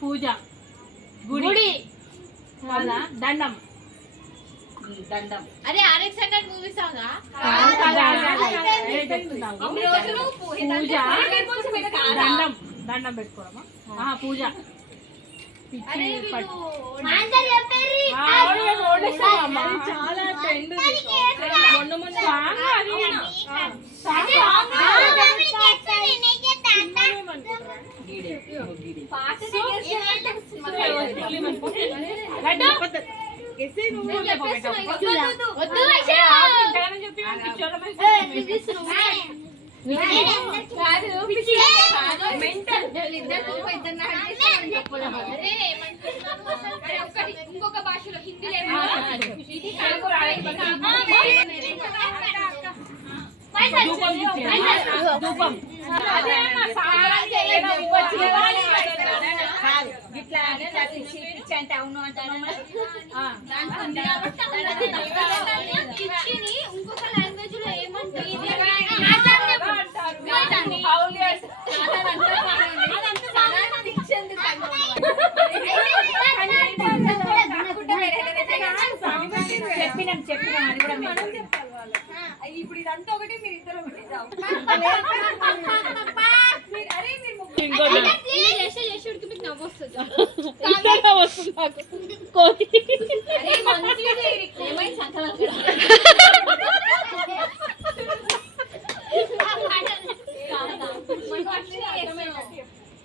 పూజ గుడి దండం దండం అరే ఆర్ఎక్స్ హండ్రెడ్ మూవీ సాంగ్ దండం దండం పెట్టుకోవడమా పూజ చాలా ట్రెండ్ ఇంకొక భాషలో హిందీలో అంటే అవును అంటాను ఇంకొక లాంగ్వేజ్ లో ఏమంటారు చెప్పినాం అని కూడా ఇప్పుడు ఇదంతా ఒకటి మీరు ఇద్దరు ఒకటి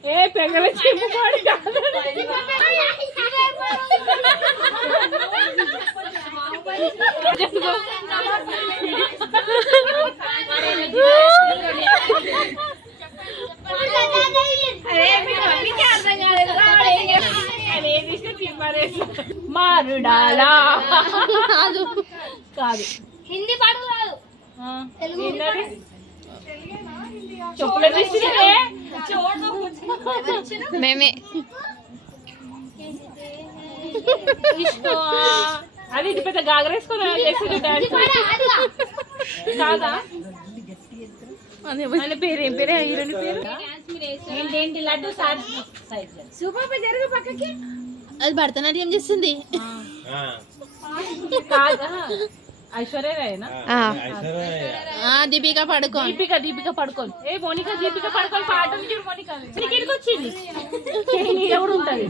ఏ పెగల చెప్పు మారుడాలా కాదు హిందీ పాట కాదు మేమే అది ఇది పెద్ద గాగరేసుకొని కాదా పేరు ఏం పేరు హీరోని పేరు ఏంటి లడ్డు సార్ సూపర్ జరుగు పక్కకి అది భరతనాట్యం చేస్తుంది కాదా ఐశ్వర్య రాయనా దీపిక పడుకోన్ దీపిక పడుకోన్ ఏ మోనికా దీపిక పడుకోన్ పాట చూడు మోనికా ఇక్కడికి వచ్చింది ఎవడు ఉంటది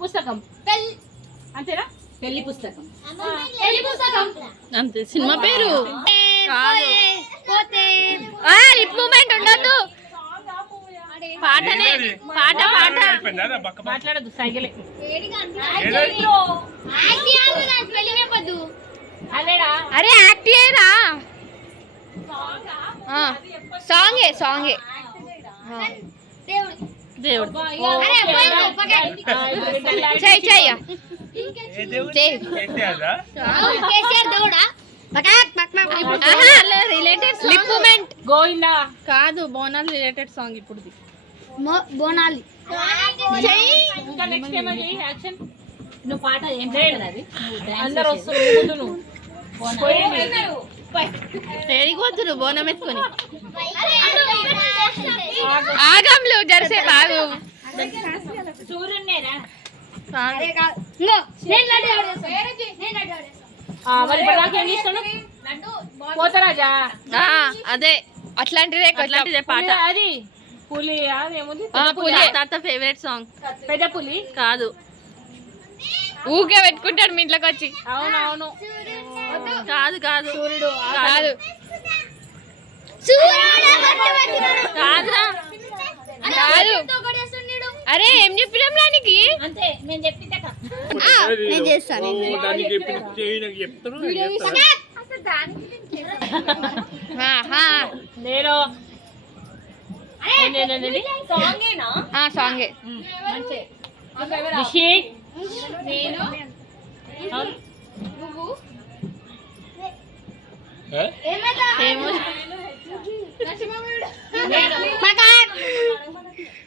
పుస్తకం అంతేనా పెళ్లి పుస్తకం అంతే సినిమా పేరు లిప్ మూమెంట్ ఉండదు పాటనే పాట మాట్లాడదు సైకిలే అరే యాక్ట్ చేయరా సాంగే దేవుడు చెయ్య రిలేటెడ్ లిప్ మూమెంట్ గోవిందా కాదు బోనాలు రిలేటెడ్ సాంగ్ ఇప్పుడు బోనాలి ఇంకా నెక్స్ట్ ఏమో యాక్షన్ నువ్వు పాట ఏం చేయలేదు అది అందరూ వస్తారు నువ్వు తెరిగొద్దురు బోనం ఎత్తుకొని ఆగంలో జరిసే బాగు సూర్యున్నేరా అదే అట్లాంటిదే పాట అది పులి అదేముంది పులి తాత ఫేవరెట్ సాంగ్ పెద్ద పులి కాదు ఊకే పెట్టుకుంటాడు మీ ఇంట్లోకి వచ్చి అవునవును కాదు కాదు సూర్యుడు కాదు కాదురా కాదు అరే ఏం చెప్పినాం రానికి అంతే నేను చెప్పిందాక నేను చేస్తాను నేను సాంగేనా సాంగే మంచి ఎవరా? రిషి నేను అవును. నువ్వు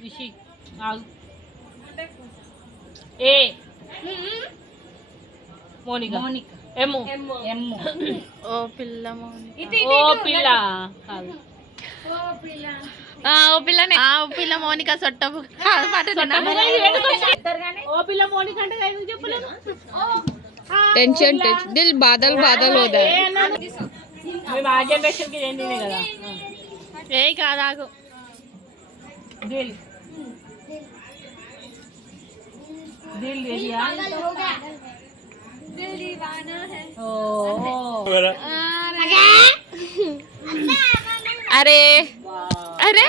రిషి ఆగు. ఏ మోనిక ఎమ్ము ఓ పిల్ల ఓ పిల్ల కాదు. ఓ పిల్లనే ఓ పిల్ల మోనిక సొట్టపు ఓ పిల్ల మోనిక అంటే ఎందుకు చెప్పలేదు? టెన్షన్ దిల్ బాదల్ బాదల్ హోదా ఏ అన్నాను? మేము ఆ జనరేషన్ కి ఏంటినే కదా. ఏ కాదాగు దిల్ దిల్ ఏరియా ఓ అరే అరే